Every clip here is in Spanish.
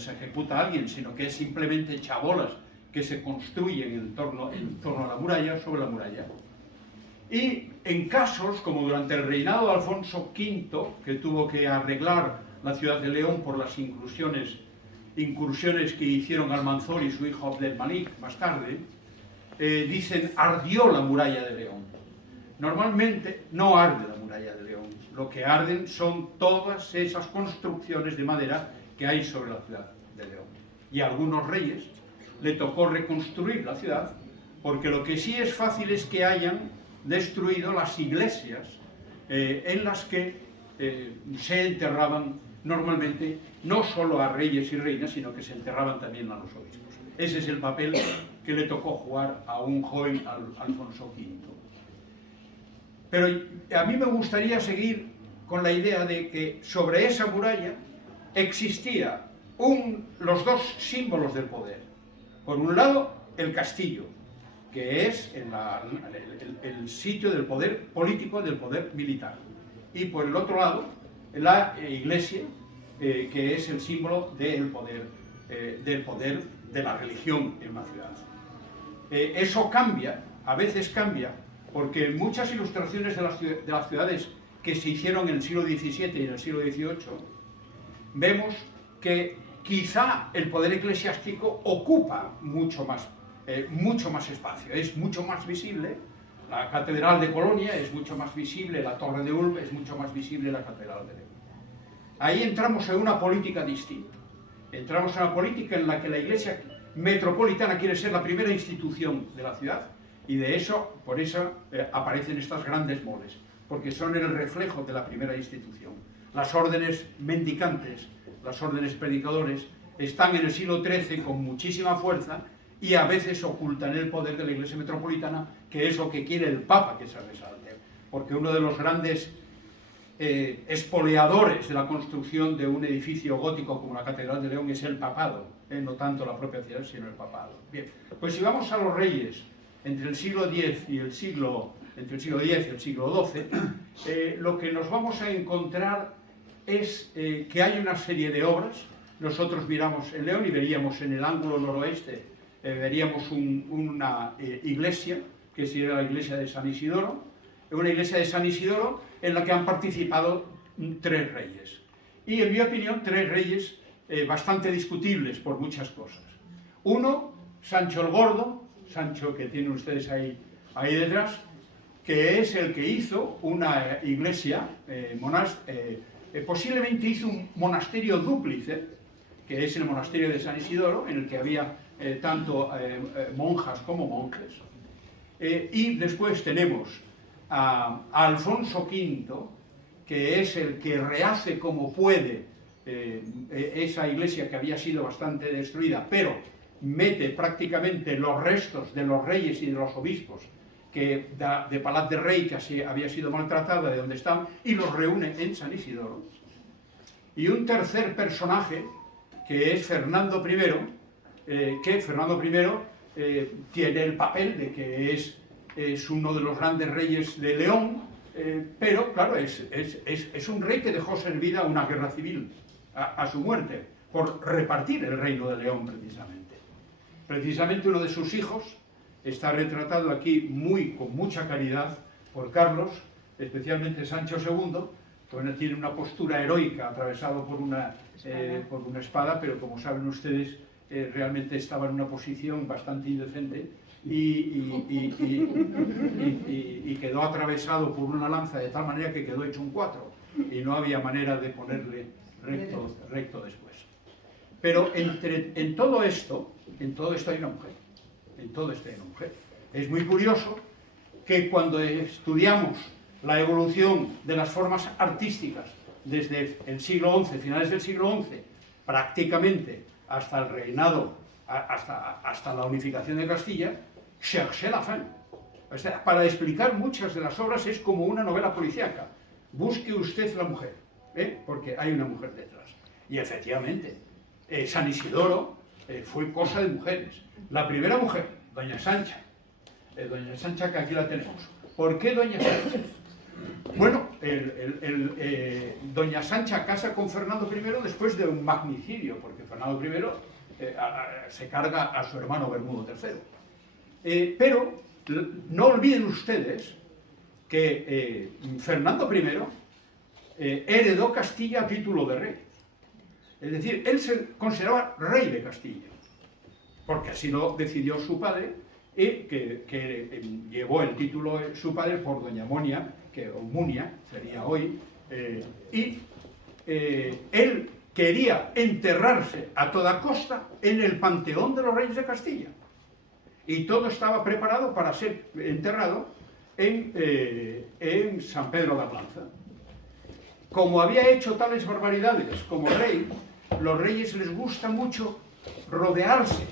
donde se ejecuta a alguien, sino que es simplemente chabolas que se construyen en torno a la muralla, sobre la muralla. Y en casos, como durante el reinado de Alfonso V, que tuvo que arreglar la ciudad de León por las incursiones que hicieron Almanzor y su hijo Abdelmalik más tarde, dicen ardió la muralla de León. Normalmente no arde la muralla de León, lo que arden son todas esas construcciones de madera que hay sobre la ciudad de León. Y a algunos reyes le tocó reconstruir la ciudad, porque lo que sí es fácil es que hayan destruido las iglesias en las que se enterraban normalmente no solo a reyes y reinas, sino que se enterraban también a los obispos. Ese es el papel que le tocó jugar a un joven Alfonso V. Pero a mí me gustaría seguir con la idea de que sobre esa muralla existía los dos símbolos del poder. Por un lado, el castillo, que es el sitio del poder político, del poder militar. Y por el otro lado, la iglesia, que es el símbolo del poder de la religión en una ciudad. Eso cambia, a veces cambia, porque en muchas ilustraciones de las ciudades que se hicieron en el siglo XVII y en el siglo XVIII, vemos que quizá el poder eclesiástico ocupa mucho más espacio, es mucho más visible. La Catedral de Colonia es mucho más visible, la Torre de Ulm es mucho más visible, la Catedral de León. Ahí entramos en una política distinta. Entramos en una política en la que la Iglesia metropolitana quiere ser la primera institución de la ciudad, y por eso aparecen estas grandes moles, porque son el reflejo de la primera institución. Las órdenes mendicantes, las órdenes predicadores, están en el siglo XIII con muchísima fuerza y a veces ocultan el poder de la Iglesia metropolitana, que es lo que quiere el Papa que se resalte, porque uno de los grandes expoliadores de la construcción de un edificio gótico como la Catedral de León es el papado, no tanto la propia ciudad, sino el papado. Bien, pues si vamos a los reyes entre el siglo X y el siglo XII, lo que nos vamos a encontrar es que hay una serie de obras. Nosotros miramos en León y veríamos en el ángulo noroeste, veríamos una iglesia, que sería la iglesia de San Isidoro, una iglesia de San Isidoro en la que han participado 3 reyes. Y en mi opinión, 3 reyes bastante discutibles por muchas cosas. Uno, Sancho el Gordo, Sancho que tienen ustedes ahí detrás, que es el que hizo una iglesia, posiblemente hizo un monasterio dúplice, que es el monasterio de San Isidoro, en el que había tanto monjas como monjes. Y después tenemos a Alfonso V, que es el que rehace como puede esa iglesia que había sido bastante destruida, pero mete prácticamente los restos de los reyes y de los obispos de Palat de Rey, que así había sido maltratada, de donde están, y los reúne en San Isidoro. Y un tercer personaje, que es Fernando I, tiene el papel de que es uno de los grandes reyes de León, pero claro, es un rey que dejó servida una guerra civil a su muerte, por repartir el reino de León precisamente. Precisamente uno de sus hijos está retratado aquí con mucha caridad por Carlos, especialmente Sancho II, que tiene una postura heroica, atravesado por una espada, pero como saben ustedes, realmente estaba en una posición bastante indecente y quedó atravesado por una lanza de tal manera que quedó hecho un 4 y no había manera de ponerle recto después. Pero en todo esto hay una mujer. En todo esto hay una mujer. Es muy curioso que cuando estudiamos la evolución de las formas artísticas desde el siglo XI, finales del siglo XI, prácticamente hasta el reinado, hasta la unificación de Castilla, cherchez la fin. O sea, para explicar muchas de las obras es como una novela policíaca. Busque usted la mujer, porque hay una mujer detrás. Y efectivamente, San Isidoro fue cosa de mujeres. La primera mujer, doña Sancha, que aquí la tenemos. ¿Por qué doña Sancha? Bueno, doña Sancha casa con Fernando I después de un magnicidio, porque Fernando I se carga a su hermano Bermudo III. Pero no olviden ustedes que Fernando I heredó Castilla a título de rey. Es decir, él se consideraba rey de Castilla, porque así lo decidió su padre, y que llevó el título de su padre por doña Monia, o Munia sería hoy, y él quería enterrarse a toda costa en el panteón de los reyes de Castilla. Y todo estaba preparado para ser enterrado en San Pedro de Arlanza. Como había hecho tales barbaridades como rey, los reyes les gusta mucho rodearse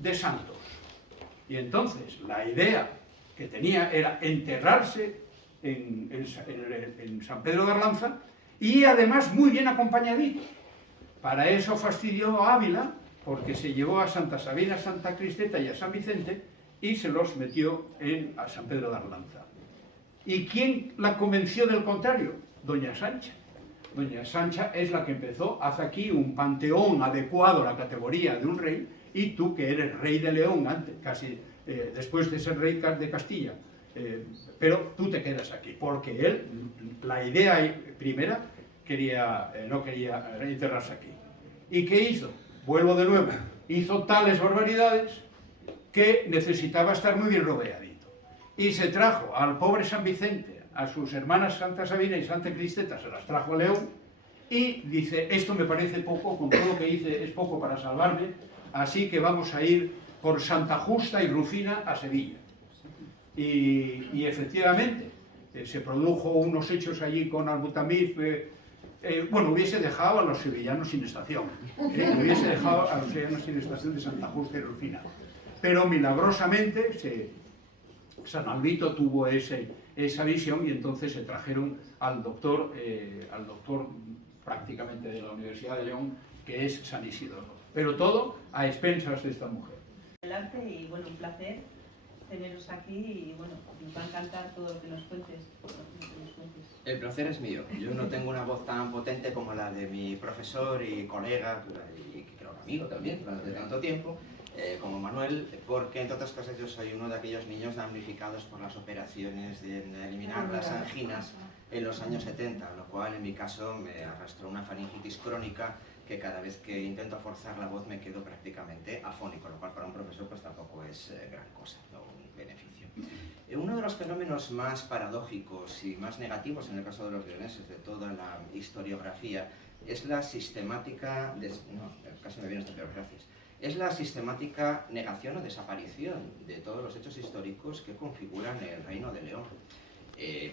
de santos. Y entonces la idea que tenía era enterrarse en San Pedro de Arlanza, y además muy bien acompañadito. Para eso fastidió a Ávila, porque se llevó a Santa Sabina, a Santa Cristeta y a San Vicente y se los metió a San Pedro de Arlanza. ¿Y quién la convenció del contrario? Doña Sancha. Doña Sancha es la que empezó: haz aquí un panteón adecuado a la categoría de un rey, y tú, que eres rey de León, antes, casi después de ser rey de Castilla, pero tú te quedas aquí, porque él, la idea primera, no quería enterrarse aquí. ¿Y qué hizo? Vuelvo de nuevo, hizo tales barbaridades que necesitaba estar muy bien rodeadito. Y se trajo al pobre San Vicente, a sus hermanas Santa Sabina y Santa Cristeta, se las trajo a León, y dice: esto me parece poco, con todo lo que hice es poco para salvarme, así que vamos a ir por Santa Justa y Rufina a Sevilla. Y efectivamente, se produjo unos hechos allí con Albutamir. Bueno, hubiese dejado a los sevillanos sin estación, hubiese dejado a los sevillanos sin estación de Santa Justa y Rufina. Pero milagrosamente San Albito tuvo esa visión, y entonces se trajeron al doctor prácticamente de la Universidad de León, que es San Isidoro. Pero todo a expensas de esta mujer. Adelante, y bueno, un placer teneros aquí, y bueno, nos va a encantar todo lo que nos cuentes. El placer es mío. Yo no tengo una voz tan potente como la de mi profesor y colega, y creo que amigo también, durante tanto tiempo, como Manuel, porque entre otras cosas yo soy uno de aquellos niños damnificados por las operaciones de eliminar las anginas en los años 70, lo cual en mi caso me arrastró una faringitis crónica que cada vez que intento forzar la voz me quedo prácticamente afónico, lo cual para un profesor pues tampoco es gran cosa, no un beneficio. Uno de los fenómenos más paradójicos y más negativos en el caso de los leoneses de toda la historiografía es la sistemática, casi me viene esta peor, gracias, es la sistemática negación o desaparición de todos los hechos históricos que configuran el Reino de León.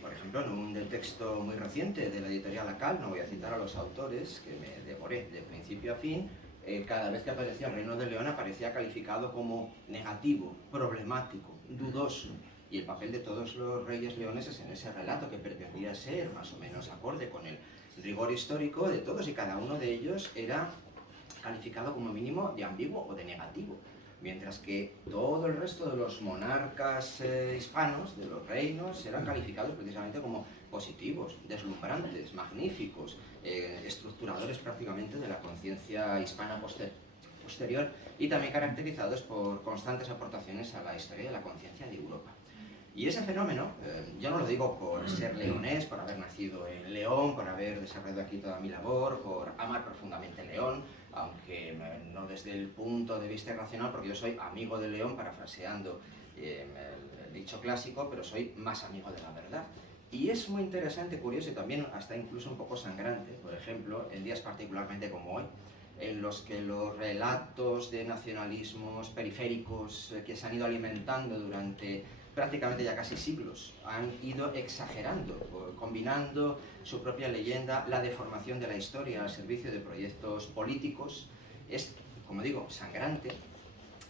Por ejemplo, en un texto muy reciente de la editorial Acal, no voy a citar a los autores, que me devoré de principio a fin, cada vez que aparecía el Reino de León aparecía calificado como negativo, problemático, dudoso, y el papel de todos los reyes leoneses en ese relato, que pretendía ser más o menos acorde con el rigor histórico de todos y cada uno de ellos, era calificado como mínimo de ambiguo o de negativo, mientras que todo el resto de los monarcas hispanos, de los reinos, eran calificados precisamente como positivos, deslumbrantes, magníficos, estructuradores prácticamente de la conciencia hispana posterior, y también caracterizados por constantes aportaciones a la historia de la conciencia de Europa. Y ese fenómeno, yo no lo digo por ser leonés, por haber nacido en León, por haber desarrollado aquí toda mi labor, por amar profundamente León, aunque no desde el punto de vista racional, porque yo soy amigo de León, parafraseando el dicho clásico, pero soy más amigo de la verdad. Y es muy interesante, curioso y también hasta incluso un poco sangrante, por ejemplo, en días particularmente como hoy, en los que los relatos de nacionalismos periféricos que se han ido alimentando durante prácticamente ya casi siglos han ido exagerando, combinando su propia leyenda, la deformación de la historia al servicio de proyectos políticos. Es, como digo, sangrante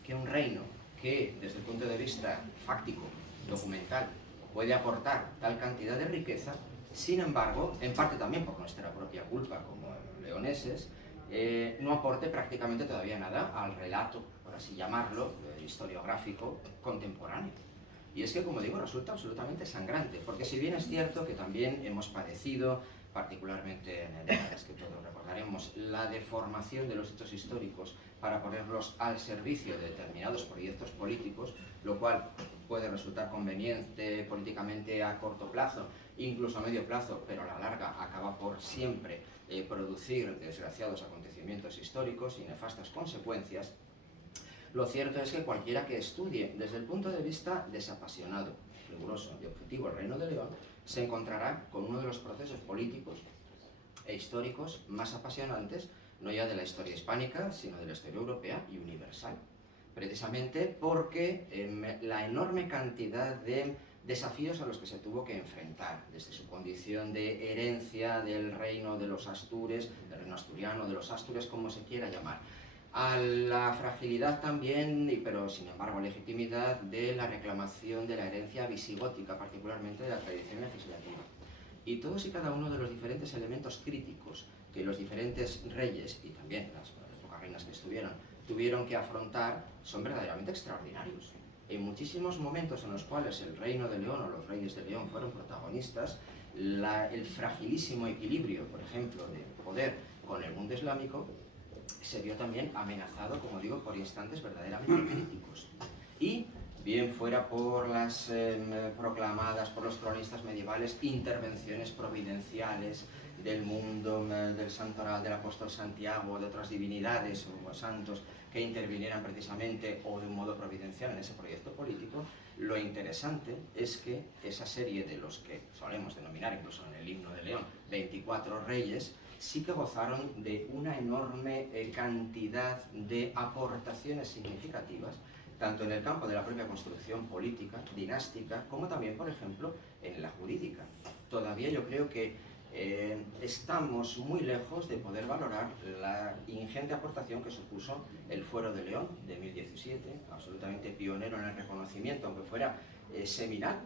que un reino que desde el punto de vista fáctico, documental, puede aportar tal cantidad de riqueza, sin embargo, en parte también por nuestra propia culpa como leoneses, no aporte prácticamente todavía nada al relato, por así llamarlo, historiográfico contemporáneo. Y es que, como digo, resulta absolutamente sangrante, porque si bien es cierto que también hemos padecido, particularmente en décadas que todos recordaremos, la deformación de los hechos históricos para ponerlos al servicio de determinados proyectos políticos, lo cual puede resultar conveniente políticamente a corto plazo, incluso a medio plazo, pero a la larga acaba por siempre producir desgraciados acontecimientos históricos y nefastas consecuencias. Lo cierto es que cualquiera que estudie desde el punto de vista desapasionado, riguroso y objetivo el Reino de León, se encontrará con uno de los procesos políticos e históricos más apasionantes, no ya de la historia hispánica, sino de la historia europea y universal. Precisamente porque la enorme cantidad de desafíos a los que se tuvo que enfrentar, desde su condición de herencia del reino de los Astures, del reino asturiano, de los Astures, como se quiera llamar, a la fragilidad también, pero sin embargo legitimidad, de la reclamación de la herencia visigótica, particularmente de la tradición legislativa. Y todos y cada uno de los diferentes elementos críticos que los diferentes reyes, y también las pocas reinas que estuvieron, tuvieron que afrontar, son verdaderamente extraordinarios. En muchísimos momentos en los cuales el Reino de León o los reyes de León fueron protagonistas, el fragilísimo equilibrio, por ejemplo, de poder con el mundo islámico, se vio también amenazado, como digo, por instantes verdaderamente críticos. Y, bien fuera por las proclamadas por los cronistas medievales intervenciones providenciales del mundo del santoral del apóstol Santiago, de otras divinidades o santos que intervinieran precisamente o de un modo providencial en ese proyecto político, lo interesante es que esa serie de los que solemos denominar incluso en el himno de León 24 reyes, sí que gozaron de una enorme cantidad de aportaciones significativas, tanto en el campo de la propia construcción política, dinástica, como también, por ejemplo, en la jurídica. Todavía yo creo que estamos muy lejos de poder valorar la ingente aportación que supuso el Fuero de León de 1017, absolutamente pionero en el reconocimiento, aunque fuera seminal,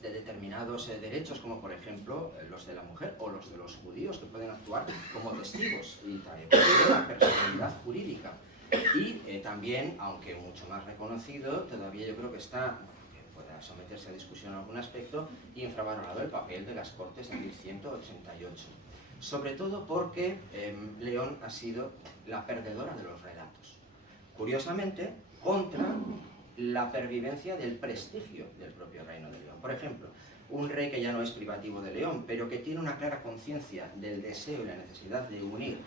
de determinados derechos, como por ejemplo los de la mujer o los de los judíos, que pueden actuar como testigos y también una personalidad jurídica. Y también, aunque mucho más reconocido, todavía yo creo que está, pueda someterse a discusión en algún aspecto, infravalorado el papel de las Cortes de 1188. Sobre todo porque León ha sido la perdedora de los relatos. Curiosamente, contra la pervivencia del prestigio del propio Reino de León. Por ejemplo, un rey que ya no es privativo de León, pero que tiene una clara conciencia del deseo y la necesidad de unir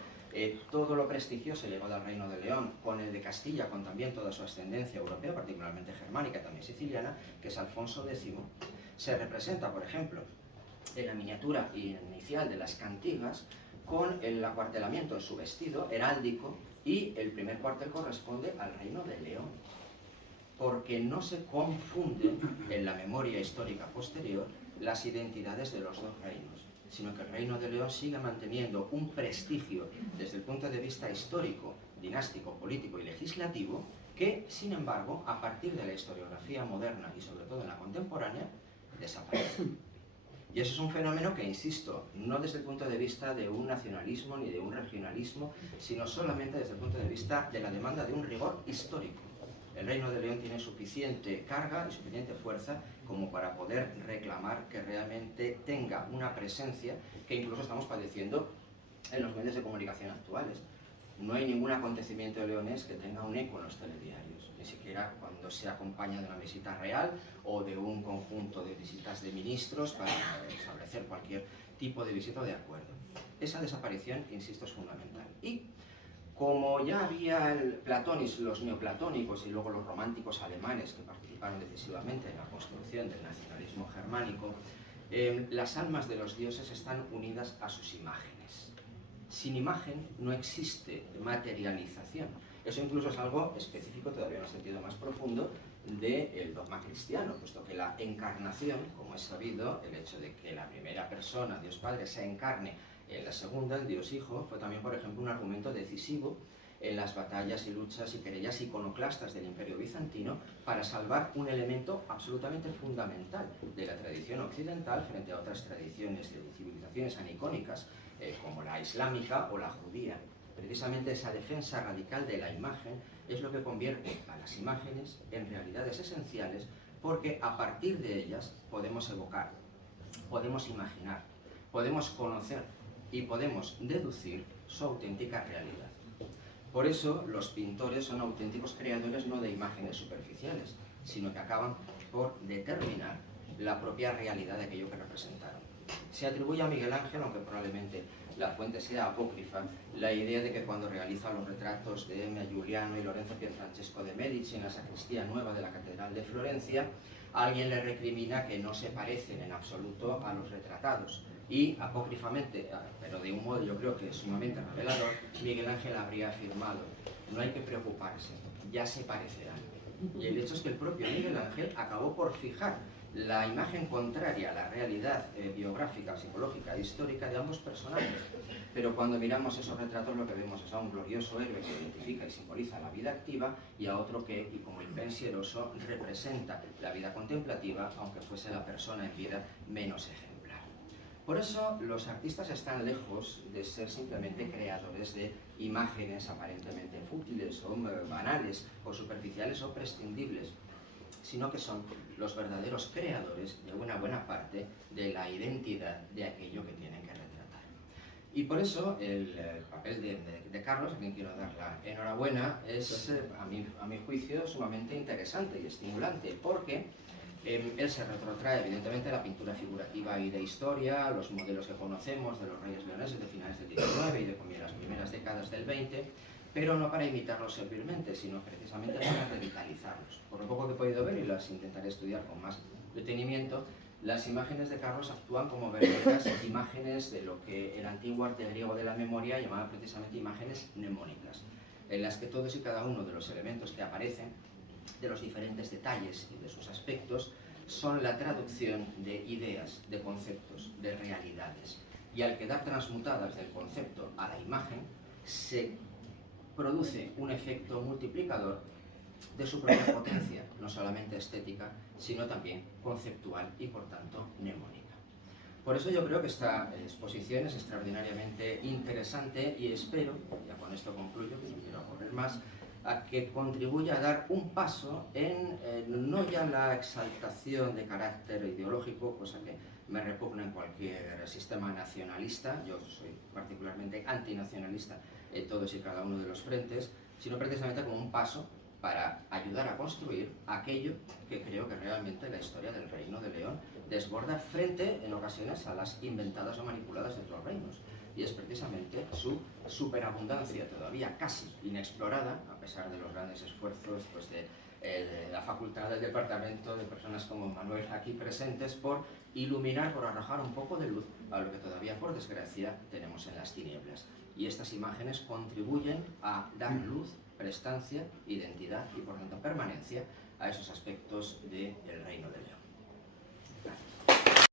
todo lo prestigioso llegado al Reino de León con el de Castilla, con también toda su ascendencia europea, particularmente germánica, también siciliana, que es Alfonso X, se representa, por ejemplo, en la miniatura inicial de las cantigas, con el acuartelamiento en su vestido heráldico, y el primer cuartel corresponde al Reino de León, porque no se confunden en la memoria histórica posterior las identidades de los dos reinos, sino que el Reino de León sigue manteniendo un prestigio desde el punto de vista histórico, dinástico, político y legislativo que, sin embargo, a partir de la historiografía moderna y sobre todo en la contemporánea, desaparece. Y eso es un fenómeno que, insisto, no desde el punto de vista de un nacionalismo ni de un regionalismo, sino solamente desde el punto de vista de la demanda de un rigor histórico. El Reino de León tiene suficiente carga y suficiente fuerza como para poder reclamar que realmente tenga una presencia que incluso estamos padeciendo en los medios de comunicación actuales. No hay ningún acontecimiento leonés que tenga un eco en los telediarios, ni siquiera cuando se acompaña de una visita real o de un conjunto de visitas de ministros para establecer cualquier tipo de visita o de acuerdo. Esa desaparición, insisto, es fundamental. Y como ya había los neoplatónicos y luego los románticos alemanes que participaron decisivamente en la construcción del nacionalismo germánico, las almas de los dioses están unidas a sus imágenes. Sin imagen no existe materialización. Eso incluso es algo específico, todavía en un sentido más profundo, del dogma cristiano, puesto que la encarnación, como es sabido, el hecho de que la primera persona, Dios Padre, se encarne en la segunda, el Dios Hijo, fue también, por ejemplo, un argumento decisivo en las batallas y luchas y querellas iconoclastas del Imperio Bizantino para salvar un elemento absolutamente fundamental de la tradición occidental frente a otras tradiciones de civilizaciones anicónicas, como la islámica o la judía. Precisamente esa defensa radical de la imagen es lo que convierte a las imágenes en realidades esenciales, porque a partir de ellas podemos evocar, podemos imaginar, podemos conocer y podemos deducir su auténtica realidad. Por eso los pintores son auténticos creadores no de imágenes superficiales, sino que acaban por determinar la propia realidad de aquello que representaron. Se atribuye a Miguel Ángel, aunque probablemente la fuente sea apócrifa, la idea de que cuando realiza los retratos de M. Giuliano y Lorenzo Pierfrancesco de Medici en la sacristía nueva de la Catedral de Florencia, alguien le recrimina que no se parecen en absoluto a los retratados. Y apócrifamente, pero de un modo yo creo que sumamente revelador, Miguel Ángel habría afirmado: no hay que preocuparse, ya se parecerán. Y el hecho es que el propio Miguel Ángel acabó por fijar la imagen contraria a la realidad biográfica, psicológica e histórica de ambos personajes. Pero cuando miramos esos retratos lo que vemos es a un glorioso héroe que identifica y simboliza la vida activa y a otro que, y como el pensieroso, representa la vida contemplativa, aunque fuese la persona en vida menos ejemplar. Por eso los artistas están lejos de ser simplemente creadores de imágenes aparentemente fútiles o banales o superficiales o prescindibles, sino que son los verdaderos creadores de una buena parte de la identidad de aquello que tienen que retratar. Y por eso el papel de Carlos, a quien quiero dar la enhorabuena, es a mi juicio sumamente interesante y estimulante, porque él se retrotrae evidentemente a la pintura figurativa y de historia, los modelos que conocemos de los reyes leoneses de finales del XIX y de las primeras décadas del XX, pero no para imitarlos servilmente, sino precisamente para revitalizarlos. Por lo poco que he podido ver, y las intentaré estudiar con más detenimiento, las imágenes de Carlos actúan como verdaderas imágenes de lo que el antiguo arte griego de la memoria llamaba precisamente imágenes mnemónicas, en las que todos y cada uno de los elementos que aparecen, de los diferentes detalles y de sus aspectos, son la traducción de ideas, de conceptos, de realidades. Y al quedar transmutadas del concepto a la imagen, se produce un efecto multiplicador de su propia potencia, no solamente estética, sino también conceptual y, por tanto, mnemónica. Por eso yo creo que esta exposición es extraordinariamente interesante y espero, ya con esto concluyo, que no quiero correr más, a que contribuya a dar un paso en no ya la exaltación de carácter ideológico, cosa que me repugna en cualquier sistema nacionalista, yo soy particularmente antinacionalista en todos y cada uno de los frentes, sino precisamente como un paso para ayudar a construir aquello que creo que realmente la historia del Reino de León desborda frente, en ocasiones, a las inventadas o manipuladas de otros reinos. Y es precisamente su superabundancia, todavía casi inexplorada, a pesar de los grandes esfuerzos pues, de la facultad del departamento, de personas como Manuel aquí presentes, por iluminar, por arrojar un poco de luz a lo que todavía, por desgracia, tenemos en las tinieblas. Y estas imágenes contribuyen a dar luz, prestancia, identidad y, por tanto, permanencia a esos aspectos del Reino de León.